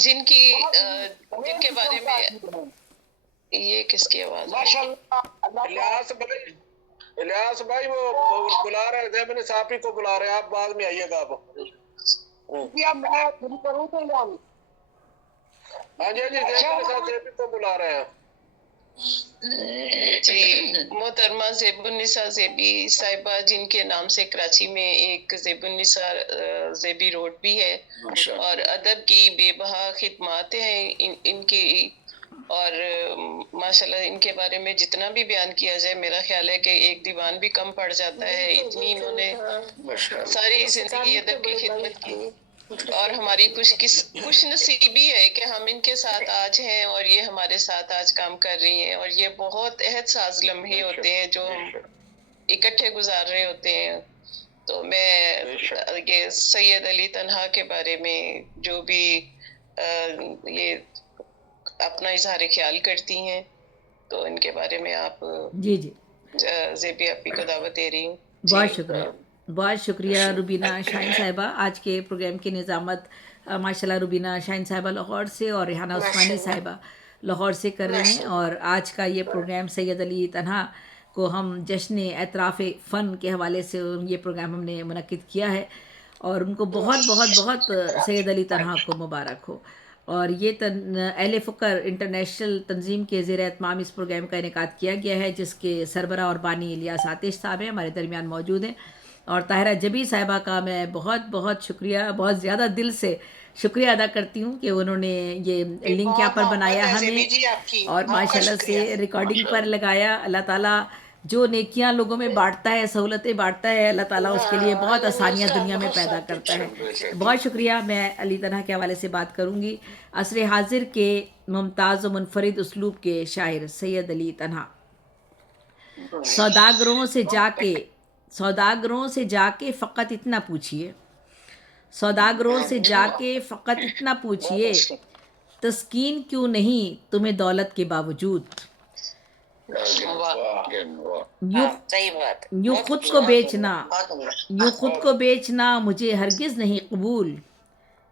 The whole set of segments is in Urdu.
جن کے بارے میں یہ کس کی آواز الیاس بھائی وہ بلا رہے تھے، میں نے صافی کو بلا رہے ہیں، آپ بعد میں آئیے گا. آپ ہاں جی صافی کو بلا رہے ہیں. جی محترمہ زیب النساء زیبی صاحبہ، جن کے نام سے کراچی میں ایک زیب النساء زیبی روڈ بھی ہے، اور ادب کی بے بہا خدمات ہیں ان کی، اور ماشاءاللہ ان کے بارے میں جتنا بھی بیان کیا جائے میرا خیال ہے کہ ایک دیوان بھی کم پڑ جاتا ہے. اتنی انہوں نے ساری زندگی ادب کی خدمت کی، اور ہماری خوش نصیبی ہے کہ ہم ان کے ساتھ آج ہیں اور یہ ہمارے ساتھ آج کام کر رہی ہیں، اور یہ بہت عہد ساز لمحے ہوتے ہیں جو ہم اکٹھے گزار رہے ہوتے ہیں. تو میں یہ سید علی تنہا کے بارے میں جو بھی یہ اپنا اظہار خیال کرتی ہیں تو ان کے بارے میں آپ جی جی زیبی اپی کو دعوت دے رہی ہوں. بہت شکریہ، بہت شکریہ روبینہ شاہین صاحبہ. آج کے پروگرام کی نظامت ماشاءاللہ روبینہ شاہین صاحبہ لاہور سے اور ریحانہ عثمانی صاحبہ لاہور سے کر رہی ہیں، اور آج کا یہ پروگرام سید علی تنہا کو ہم جشن اعتراف فن کے حوالے سے یہ پروگرام ہم نے منعقد کیا ہے، اور ان کو بہت بہت بہت سید علی تنہا کو مبارک ہو. اور یہ اہل فکر انٹرنیشنل تنظیم کے زیر اہتمام اس پروگرام کا انعقاد کیا گیا ہے، جس کے سربراہ اور بانی الیاس آتش صاحب ہیں، ہمارے درمیان موجود ہیں. اور طاہرہ جبی صاحبہ کا میں بہت بہت شکریہ، بہت زیادہ دل سے شکریہ ادا کرتی ہوں کہ انہوں نے یہ لنک یہاں پر بنایا ہمیں اور ماشاءاللہ سے ریکارڈنگ پر لگایا. اللہ تعالیٰ جو نیکیاں لوگوں میں بانٹتا ہے، سہولتیں بانٹتا ہے، اللہ تعالیٰ اس کے لیے بہت آسانیاں دنیا میں پیدا کرتا ہے. بہت شکریہ. میں علی تنہا کے حوالے سے بات کروں گی. عصر حاضر کے ممتاز و منفرد اسلوب کے شاعر سید علی تنہا. سوداگروں سے جا کے فقط اتنا پوچھئے، سوداگروں سے جا کے فقط اتنا پوچھئے، تسکین کیوں نہیں تمہیں دولت کے باوجود. یوں خود کو بیچنا مجھے ہرگز نہیں قبول،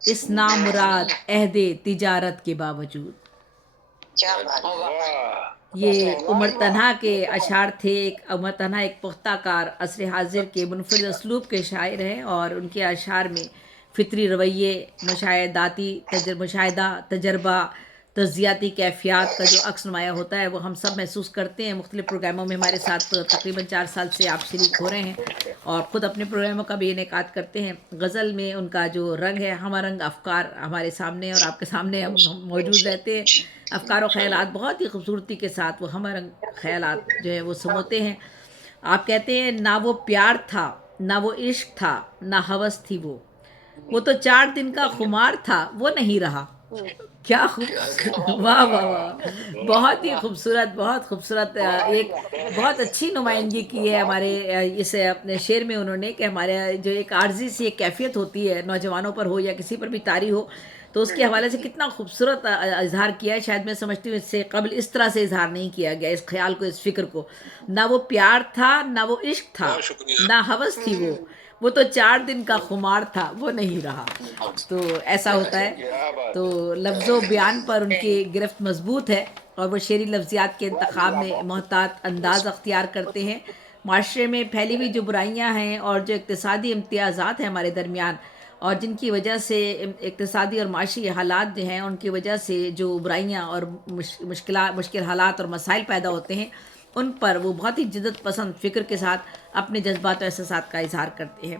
اس نامراد عہد تجارت کے باوجود. یہ عمر تنہا کے اشعار تھے. عمر تنہا ایک پختہ کار عصر حاضر کے منفرد اسلوب کے شاعر ہیں، اور ان کے اشعار میں فطری رویے، مشاہدہ، تجربہ، تجزیاتی کیفیات کا جو عکس نمایاں ہوتا ہے وہ ہم سب محسوس کرتے ہیں. مختلف پروگراموں میں ہمارے ساتھ تقریباً 4 سال سے آپ شریک ہو رہے ہیں اور خود اپنے پروگراموں کا بھی انعقاد کرتے ہیں. غزل میں ان کا جو رنگ ہے، ہمہ رنگ افکار ہمارے سامنے اور آپ کے سامنے ہم موجود رہتے ہیں. افکار و خیالات بہت ہی خوبصورتی کے ساتھ وہ ہمہ رنگ خیالات جو ہے وہ سموتے ہیں. آپ کہتے ہیں نہ وہ پیار تھا، نہ وہ عشق تھا، نہ ہوس تھی، وہ تو 4 دن کا خمار تھا، وہ نہیں رہا. کیا خوب، واہ واہ واہ، بہت ہی خوبصورت، بہت خوبصورت. ایک بہت اچھی نمائندگی کی ہے ہمارے اس اپنے شعر میں انہوں نے، کہ ہمارے جو ایک عارضی سی ایک کیفیت ہوتی ہے نوجوانوں پر ہو یا کسی پر بھی طاری ہو، تو اس کے حوالے سے کتنا خوبصورت اظہار کیا ہے. شاید میں سمجھتی ہوں اس سے قبل اس طرح سے اظہار نہیں کیا گیا اس خیال کو، اس فکر کو. نہ وہ پیار تھا، نہ وہ عشق تھا، نہ ہوس تھی، وہ تو 4 دن کا خمار تھا، وہ نہیں رہا. تو ایسا ہوتا ہے. تو لفظ و بیان پر ان کی گرفت مضبوط ہے، اور وہ شعری لفظیات کے انتخاب میں محتاط انداز اختیار کرتے ہیں. معاشرے میں پھیلی ہوئی جو برائیاں ہیں اور جو اقتصادی امتیازات ہیں ہمارے درمیان، اور جن کی وجہ سے اقتصادی اور معاشی حالات جو ہیں ان کی وجہ سے جو برائیاں اور مشکل حالات اور مسائل پیدا ہوتے ہیں، ان پر وہ بہت ہی جدت پسند فکر کے ساتھ اپنے جذبات و احساسات کا اظہار کرتے ہیں.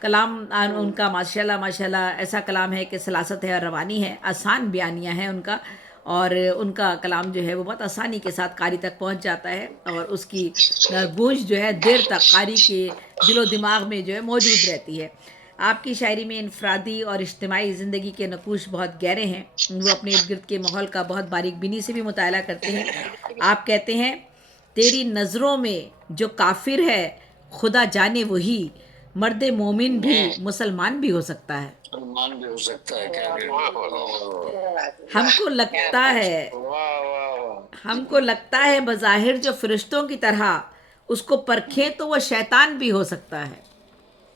کلام ان کا ماشاءاللہ ماشاءاللہ ایسا کلام ہے کہ سلاست ہے اور روانی ہے، آسان بیانیہ ہے ان کا، اور ان کا کلام جو ہے وہ بہت آسانی کے ساتھ قاری تک پہنچ جاتا ہے، اور اس کی گونج جو ہے دیر تک قاری کے دل و دماغ میں جو ہے موجود رہتی ہے. آپ کی شاعری میں انفرادی اور اجتماعی زندگی کے نقوش بہت گہرے ہیں. وہ اپنے ارد گرد کے ماحول کا بہت باریک بینی سے بھی مطالعہ کرتے ہیں. آپ کہتے ہیں تیری نظروں میں جو کافر ہے خدا جانے وہی، مرد مومن بھی مسلمان بھی ہو سکتا ہے. ہم کو لگتا ہے بظاہر جو فرشتوں کی طرح، اس کو پرکھیں تو وہ شیطان بھی ہو سکتا ہے.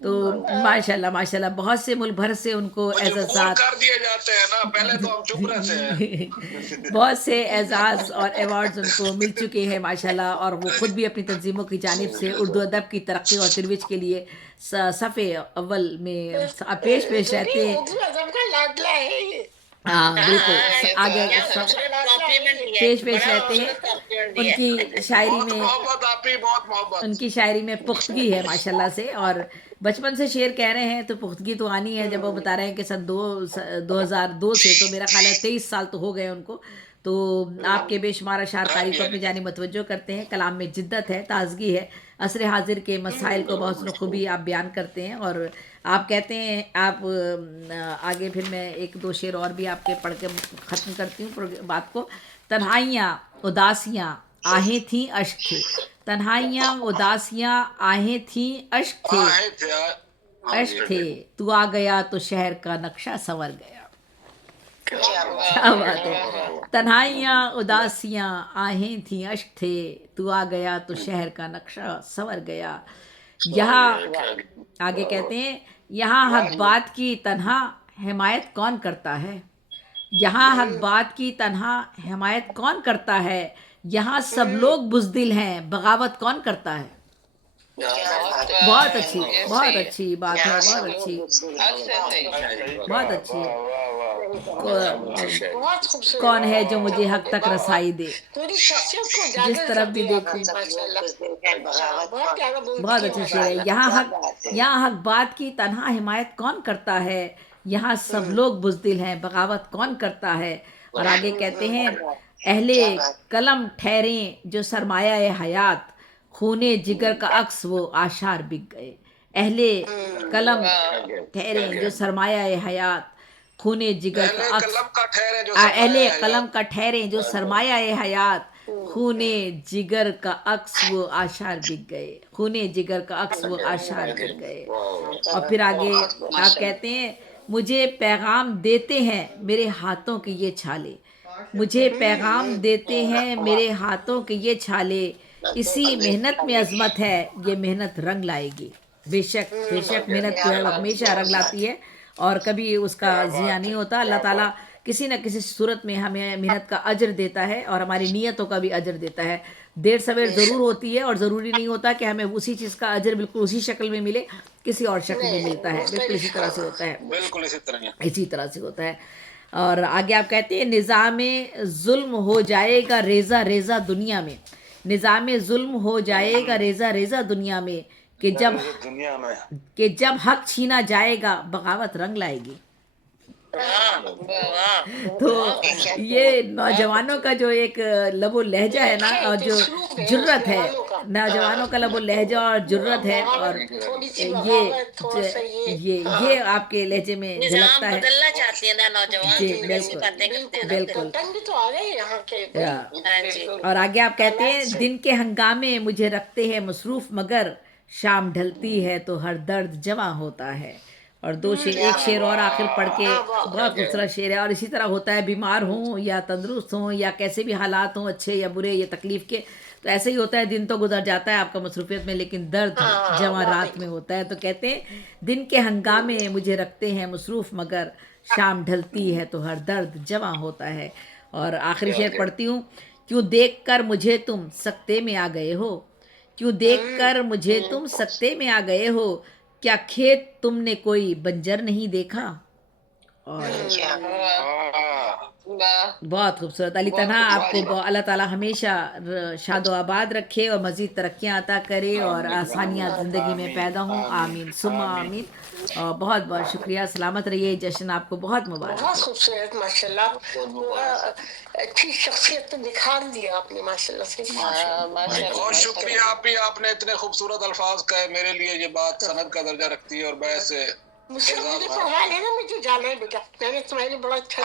تو ماشاءاللہ ماشاءاللہ بہت سے ملک بھر سے ان کو مجھے فون اعزازات کر دیے جاتے ہیں نا، پہلے تو ہم چپ رہتے ہیں. بہت سے اعزاز اور ایوارڈز ان کو مل چکے ہیں ماشاءاللہ، اور وہ خود بھی اپنی تنظیموں کی جانب سے اردو ادب کی ترقی اور ترویج کے لیے صفِ اول میں پیش رہتے ہیں. اردو ادب کا لاڈلا ہے یہ. ہاں بالکل یہ تو آگے ہے. سب کمپلیمنٹ دیا، پیش بڑا رہتے ہیں. خوبصورت compliment ان دیا. کی شاعری بہت میں محبت آپ ہی، بہت ان محبت. کی شاعری میں پختگی ہے ماشاءاللہ سے، اور بچپن سے شعر کہہ رہے ہیں تو پختگی تو آنی ہے. جب وہ بتا رہے ہیں کہ سن 2002 سے، تو میرا خیال ہے 23 سال تو ہو گئے ان کو. تو آپ کے بے شمار اشعار قاری کو اپنی جانب متوجہ کرتے ہیں. کلام میں جدت ہے، تازگی ہے، عصر حاضر کے مسائل کو بہت خوبی آپ بیان کرتے ہیں. اور آپ کہتے ہیں، آپ آگے پھر میں ایک دو شعر اور بھی آپ کے پڑھ کے ختم کرتی ہوں بات کو. تنہائیاں اداسیاں آہیں تھیں اشک تھے، تنہائیاں اداسیاں آہیں تھیں اشک تھے، ہے تھے. اشک تھے، تو آ گیا تو شہر کا نقشہ سنور گیا. کیا کیا بات ہے. تنہائیاں اداسیاں آہیں تھیں اشک تھے، تو آ گیا تو شہر کا نقشہ سنور گیا. یہاں آگے کہتے ہیں، یہاں حق بات کی تنہا حمایت کون کرتا ہے، یہاں حق بات کی تنہا حمایت کون کرتا ہے، یہاں سب لوگ بزدل ہیں بغاوت کون کرتا ہے. بہت اچھی، بہت اچھی بات ہے، بہت اچھی، بہت اچھی ہے. بہت خوبصورت. کون ہے جو مجھے حق تک رسائی دے، پوری شخصیت کو جس اجاگر طرف کر بھی دیا دیکھوں. ماشاءاللہ. بہت پیارا بولتی بہت ہے اچھا شعر ہے. یہاں حق بات کی تنہا حمایت کون کرتا ہے، یہاں سب لوگ بزدل ہیں بغاوت کون کرتا ہے. اور آگے کہتے ہیں، اہل قلم ٹھہریں جو سرمایہ حیات، خونے جگر کا عکس وہ آشار بک گئے. اہل قلم ٹھہریں جو سرمایہ حیات، خونے جگر کا اہل عکس، قلم کا ٹھہرے جو اہل سرمایہ ہے. قلم کا ٹھہریں جو سرمایہ حیات، خونے جگر کا عکس وہ آشار بک گئے، خونے جگر کا عکس وہ آشار بک گئے. اور پھر آگے آپ کہتے ہیں، مجھے پیغام دیتے ہیں میرے ہاتھوں کے یہ چھالے، مجھے پیغام دیتے ہیں میرے ہاتھوں کے یہ چھالے، اسی محنت میں عظمت ہے یہ محنت رنگ لائے گی. بے شک بے شک محنت جو ہے وہ ہمیشہ رنگ لاتی ہے اور کبھی اس کا ضیاع نہیں ہوتا. اللہ تعالیٰ کسی نہ کسی صورت میں ہمیں محنت کا اجر دیتا ہے اور ہماری نیتوں کا بھی اجر دیتا ہے. دیر سویر ضرور ہوتی ہے، اور ضروری نہیں ہوتا کہ ہمیں اسی چیز کا اجر بالکل اسی شکل میں ملے، کسی اور شکل میں ملتا ہے. بالکل اسی طرح سے ہوتا ہے، بالکل اسی طرح ہے. اسی طرح سے ہوتا ہے. اور آگے آپ کہتے ہیں، نظام ظلم ہو جائے گا ریزہ ریزہ دنیا میں، نظام ظلم ہو جائے گا ریزہ ریزہ دنیا میں، دنیا میں کہ جب حق چھینا جائے گا بغاوت رنگ لائے گی. تو یہ نوجوانوں کا جو ایک لب و لہجہ ہے نا، اور جو جرت ہے، نوجوانوں کا لب و لہجہ اور جرت ہے، اور یہ آپ کے لہجے میں جھلکتا ہے. بدلنا چاہتی ہیں نا نوجوان، جی بالکل بالکل. بھی تو آ گئے یہاں کے. اور آگے آپ کہتے ہیں، دن کے ہنگامے مجھے رکھتے ہیں مصروف، مگر شام ڈھلتی ہے تو ہر درد جمع ہوتا ہے. اور ایک شعر اور آخر پڑھ کے، بہت خوبصورت شعر ہے. اور اسی طرح ہوتا ہے، بیمار ہوں یا تندرست ہوں یا کیسے بھی حالات ہوں، اچھے یا برے یا تکلیف کے، تو ایسے ہی ہوتا ہے. دن تو گزر جاتا ہے آپ کا مصروفیت میں، لیکن درد جمع رات میں ہوتا ہے. تو کہتے ہیں، دن کے ہنگامے مجھے رکھتے ہیں مصروف، مگر شام ڈھلتی ہے تو ہر درد جمع ہوتا ہے. اور آخری شعر پڑھتی ہوں، کیوں دیکھ کر مجھے تم سکتے میں آ گئے ہو، کیوں دیکھ کر مجھے تم سکتے میں آ گئے ہو، کیا کھیت تم نے کوئی بنجر نہیں دیکھا. اور بہت خوبصورت. علی تنہا آپ کو اللہ تعالیٰ ہمیشہ شاد و آباد رکھے اور مزید ترقیاں عطا کرے اور آسانیاں زندگی میں پیدا ہوں. آمین ثم آمین. اور بہت بہت شکریہ. سلامت رہیے. جشن آپ کو بہت مبارک. بہت خوبصورت ماشاءاللہ. اچھی شخصیت دکھا دیا آپ نے ماشاءاللہ سے. بہت شکریہ آپ ہی، آپ نے اتنے خوبصورت الفاظ کہے. میرے لیے یہ بات سند کا درجہ رکھتی ہے اور بحث مجھے پڑھوا لینا، مجھے جانا ہے بیٹا. میں نے تمہارے لیے بڑا اچھا